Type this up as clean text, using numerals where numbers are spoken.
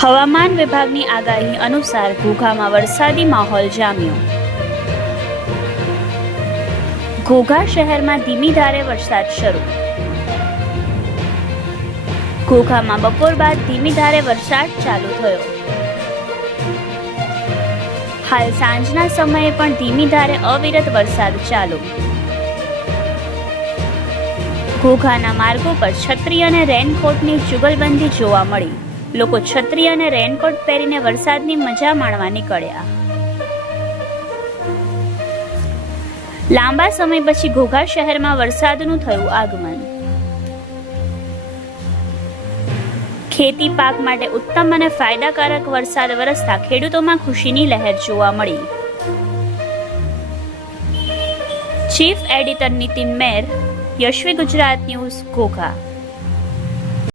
હવામાન વિભાગની આગાહી અનુસાર ઘોઘામાં વરસાદી માહોલ જામ્યો. ઘોઘા શહેરમાં ધીમી ધારે વરસાદ શરૂ. ઘોઘામાં બપોર બાદ ધીમી ધારે વરસાદ ચાલુ થયો. હાલ સાંજના સમયે પણ ધીમી ધારે અવિરત વરસાદ ચાલુ. ઘોઘાના માર્ગો પર છત્રી અને રેનકોટની જુગલબંધી જોવા મળી. લોકો છત્રી અને રેનકોટ પહેરીને વરસાદની મજા માણવા નીકળ્યા. લાંબા સમય પછી ઘોઘા શહેરમાં વરસાદનું થયું આગમન. ખેતી પાક માટે ઉત્તમ અને ફાયદાકારક વરસાદ વરસતા ખેડૂતોમાં ખુશીની લહેર જોવા મળી. ચીફ એડિટર નીતિન મેર, યશ્વી ગુજરાત ન્યૂઝ, ઘોઘા.